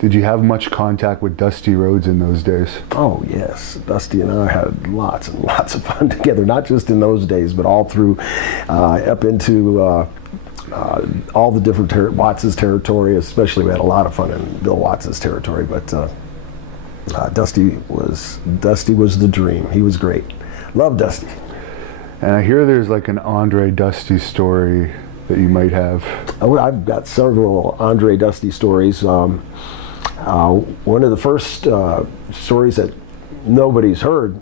Did you have much contact with Dusty Rhodes in those days? Oh yes, Dusty and I had lots and lots of fun together, not just in those days, but all through, up into all the different Watts' territory, especially we had a lot of fun in Bill Watts' territory, but Dusty was the dream. He was great. Love Dusty. And I hear there's like an André Dusty story that you might have. Oh, I've got several André Dusty stories. One of the first stories that nobody's heard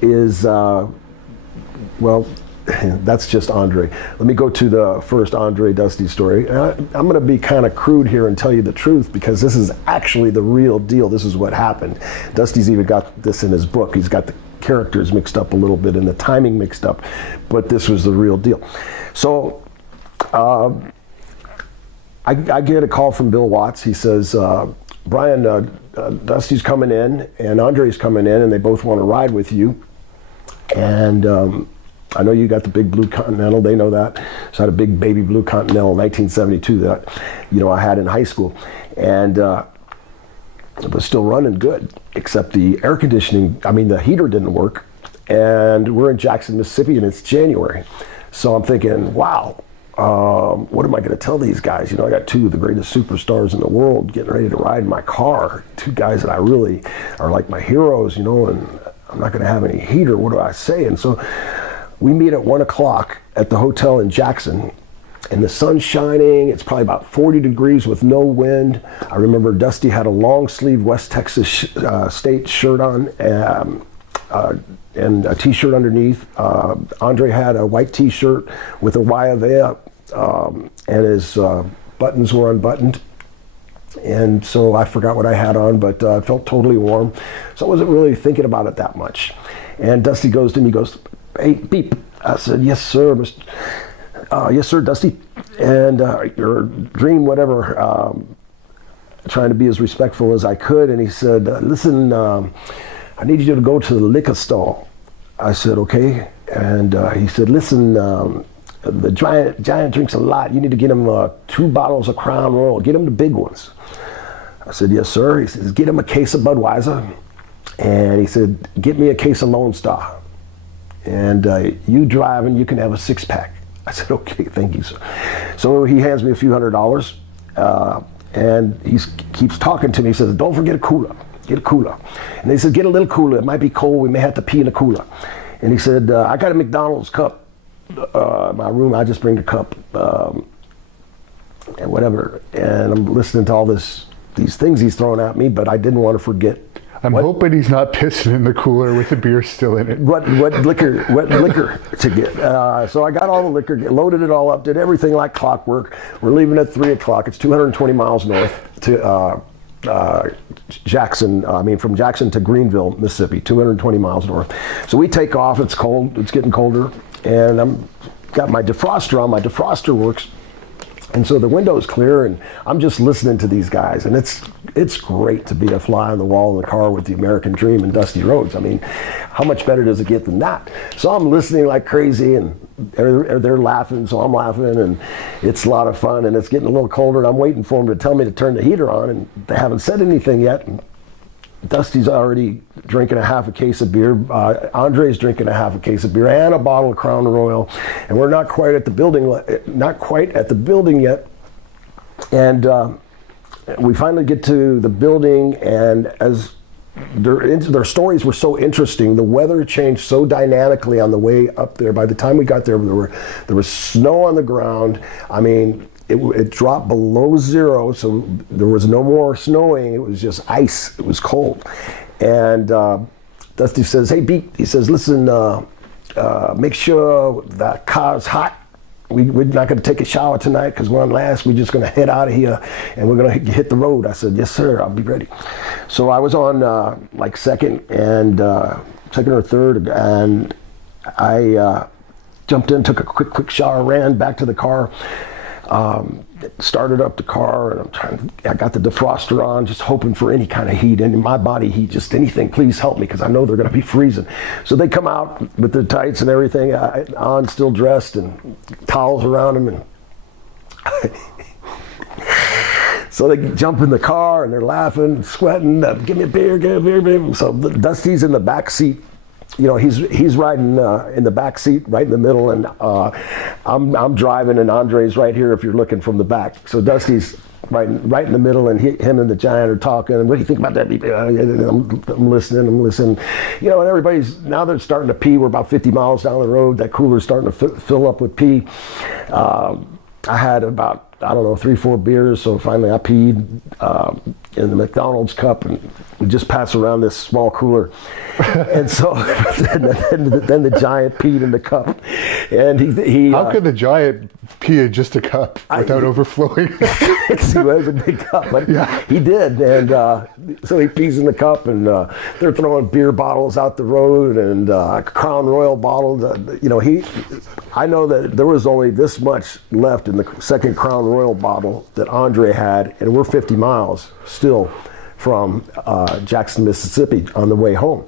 is, well, that's just André. Let me go to the first André Dusty story. I'm going to be kind of crude here and tell you the truth because this is actually the real deal. This is what happened. Dusty's even got this in his book. He's got the characters mixed up a little bit and the timing mixed up, but this was the real deal. So I get a call from Bill Watts. He says, Brian, Dusty's coming in and Andre's coming in and they both want to ride with you. And I know you got the big blue Continental, they know that. So I had a big baby blue Continental in 1972 that, I had in high school. And it was still running good, except the air conditioning, the heater didn't work. And we're in Jackson, Mississippi, and it's January. So I'm thinking, wow, what am I going to tell these guys? I got two of the greatest superstars in the world getting ready to ride in my car. Two guys that I really are like my heroes, and I'm not going to have any heater. What do I say? And so we meet at 1 o'clock at the hotel in Jackson. And the sun's shining, it's probably about 40 degrees with no wind. I remember Dusty had a long sleeve West Texas State shirt on and a t-shirt underneath. André had a white t-shirt with a Y of A, and his buttons were unbuttoned. And so I forgot what I had on, but I felt totally warm. So I wasn't really thinking about it that much. And Dusty goes to me, he goes, "Hey, beep." I said, "Yes, sir, Mr. Yes, sir, Dusty, and your dream, whatever." Trying to be as respectful as I could, and he said, "Listen, I need you to go to the liquor store." I said, "Okay," and he said, "Listen, the giant drinks a lot. You need to get him 2 bottles of Crown Royal. Get him the big ones." I said, "Yes, sir." He says, "Get him a case of Budweiser," and he said, "Get me a case of Lone Star, and you drive and you can have a 6-pack." I said, "Okay, thank you, sir." So he hands me a few $100s, and he keeps talking to me. He says, "Don't forget a cooler. Get a cooler." And he said, "Get a little cooler. It might be cold. We may have to pee in the cooler." And he said, "I got a McDonald's cup in my room. I just bring the cup and whatever." And I'm listening to all these things he's throwing at me, but I didn't want to forget. I'm hoping he's not pissing in the cooler with the beer still in it. What liquor to get. So I got all the liquor, loaded it all up, did everything like clockwork. We're leaving at 3 o'clock. It's 220 miles north to Jackson, from Jackson to Greenville, Mississippi, 220 miles north. So we take off, it's cold, it's getting colder, and I'm got my defroster on, my defroster works. And so the window's clear, and I'm just listening to these guys, and it's great to be a fly on the wall in the car with the American Dream and Dusty Rhodes. How much better does it get than that? So I'm listening like crazy, and they're laughing, so I'm laughing, and it's a lot of fun, and it's getting a little colder, and I'm waiting for them to tell me to turn the heater on, and they haven't said anything yet. And Dusty's already drinking a half a case of beer. Andre's drinking a half a case of beer and a bottle of Crown Royal, and we're not quite at the building yet. And we finally get to the building, and as their stories were so interesting, the weather changed so dynamically on the way up there. By the time we got there, there was snow on the ground. It dropped below 0, so there was no more snowing. It was just ice. It was cold. And Dusty says, "Hey, Pete," he says, "listen, make sure that car's hot. We're not going to take a shower tonight because we're on last. We're just going to head out of here, and we're going to hit the road." I said, "Yes, sir, I'll be ready." So I was on second or third, and I jumped in, took a quick shower, ran back to the car. Started up the car, and I got the defroster on, just hoping for any kind of heat, and in my body heat, just anything. Please help me, because I know they're going to be freezing. So they come out with their tights and everything on, still dressed, and towels around them, and So they jump in the car and they're laughing, sweating. Give me a beer, give me a beer, baby. So Dusty's in the back seat. You know, he's riding in the back seat, right in the middle, and I'm driving, and Andre's right here. If you're looking from the back, so Dusty's right in the middle, and him and the giant are talking. And what do you think about that? I'm listening. You know, and everybody's now they're starting to pee. We're about 50 miles down the road. That cooler's starting to fill up with pee. I had about, I don't know, 3-4 beers, so finally I peed in the McDonald's cup, and we just pass around this small cooler. And so then the giant peed in the cup. And he how could the giant pee in just a cup without overflowing? He was a big cup, but yeah, he did. And so he pees in the cup, and they're throwing beer bottles out the road, and Crown Royal bottle. You know, I know that there was only this much left in the second Crown Royal bottle that André had, and we're 50 miles still from Jackson, Mississippi on the way home.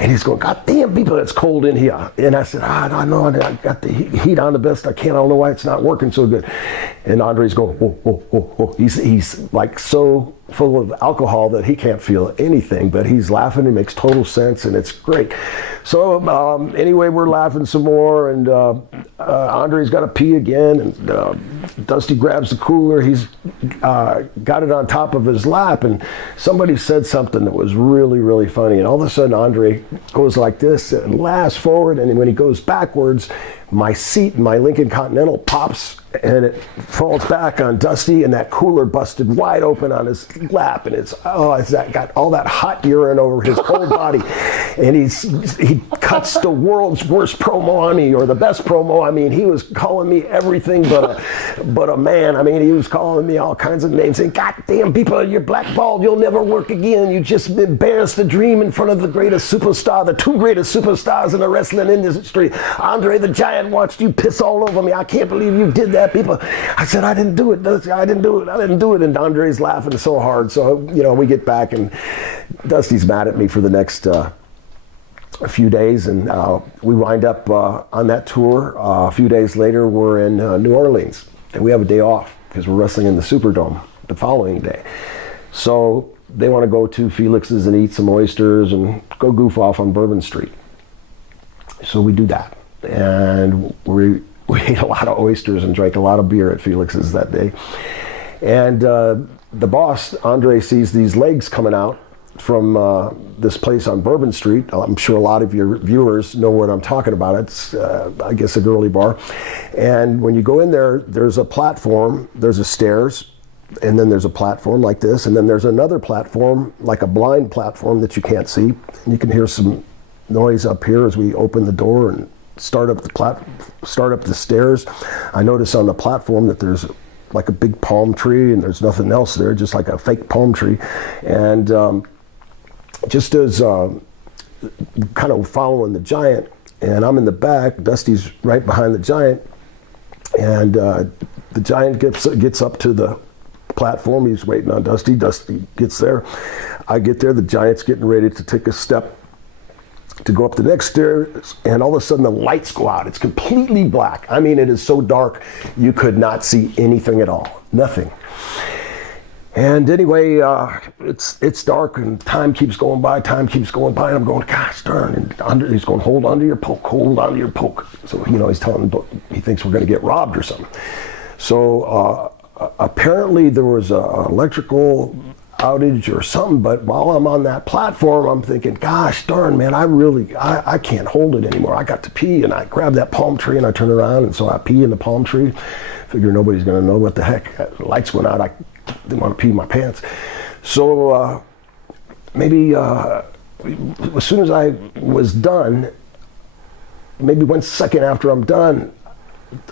And he's going, God damn, people, it's cold in here. And I said, I know, I got the heat on the best I can. I don't know why it's not working so good. And Andre's going, whoa, whoa, whoa, whoa. He's like so full of alcohol that he can't feel anything, but he's laughing. It makes total sense, and it's great. So anyway, we're laughing some more, and Andre's got to pee again, and Dusty grabs the cooler. He's got it on top of his lap, and somebody said something that was really, really funny. And all of a sudden, André goes like this and laughs forward, and when he goes backwards, my seat in my Lincoln Continental pops, and it falls back on Dusty, and that cooler busted wide open on his lap, and it's got all that hot urine over his whole body. And he cuts the world's worst promo on me, or the best promo. I mean, he was calling me everything but a man. I mean, he was calling me all kinds of names, saying, God damn, people, you're blackballed, you'll never work again. You just embarrassed the dream in front of the greatest superstar, the two greatest superstars in the wrestling industry. André the Giant watched you piss all over me. I can't believe you did that, people. I said, I didn't do it. I didn't do it. And Andre's laughing so hard. So, you know, we get back, and Dusty's mad at me for the next a few days, and we wind up on that tour. A few days later, we're in New Orleans, and we have a day off because we're wrestling in the Superdome the following day. So they want to go to Felix's and eat some oysters and go goof off on Bourbon Street. So we do that. And we ate a lot of oysters and drank a lot of beer at Felix's that day. And the boss, André, sees these legs coming out from this place on Bourbon Street. I'm sure a lot of your viewers know what I'm talking about. It's, I guess, a girly bar. And when you go in there, there's a platform, there's a stairs, and then there's a platform like this, and then there's another platform, like a blind platform that you can't see. And you can hear some noise up here as we open the door and start up the stairs. I notice on the platform that there's like a big palm tree, and there's nothing else there, just like a fake palm tree. And just as kind of following the giant, and I'm in the back, Dusty's right behind the giant, and the giant gets up to the platform. He's waiting on Dusty. Dusty gets there. I get there. The giant's getting ready to take a step to go up the next stairs, and all of a sudden the lights go out. It's completely black. I mean, it is so dark you could not see anything at all. Nothing. And anyway, it's dark, and time keeps going by, and I'm going, gosh darn. And he's going, hold on to your poke. So, you know, he's telling him he thinks we're going to get robbed or something. So apparently there was an electrical outage or something, but while I'm on that platform, I'm thinking, gosh darn, man, I can't hold it anymore. I got to pee, and I grab that palm tree, and I turn around, and so I pee in the palm tree. Figure nobody's going to know what the heck. The lights went out. I didn't want to pee in my pants. So maybe as soon as I was done, maybe 1 second after I'm done,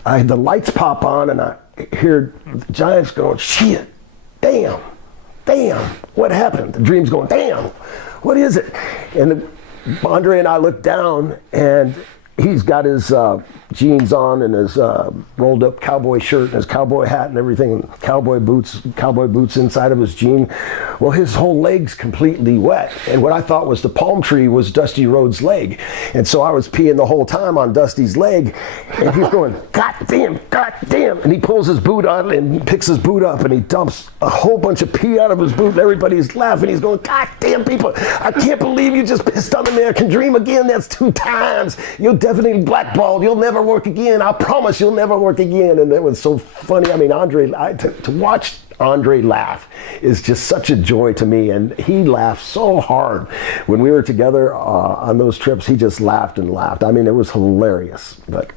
the lights pop on, and I hear the giants going, shit, damn, what happened? The dream's going, damn, what is it? And André and I look down, and he's got his jeans on and his rolled up cowboy shirt and his cowboy hat and everything, and cowboy boots inside of his jean. Well, his whole leg's completely wet, and what I thought was the palm tree was Dusty Rhodes' leg, and so I was peeing the whole time on Dusty's leg, and he's going, God damn, and he pulls his boot on and picks his boot up and he dumps a whole bunch of pee out of his boot, and everybody's laughing. He's going, God damn, people, I can't believe you just pissed on the American Dream again. That's 2 times. You're definitely blackballed. You'll never work again. I promise you'll never work again. And it was so funny. I mean, André, to watch André laugh is just such a joy to me, and he laughed so hard when we were together on those trips. He just laughed and laughed. I mean, it was hilarious, but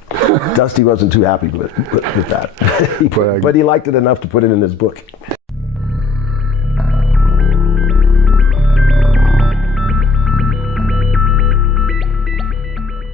Dusty wasn't too happy with that. But he liked it enough to put it in his book.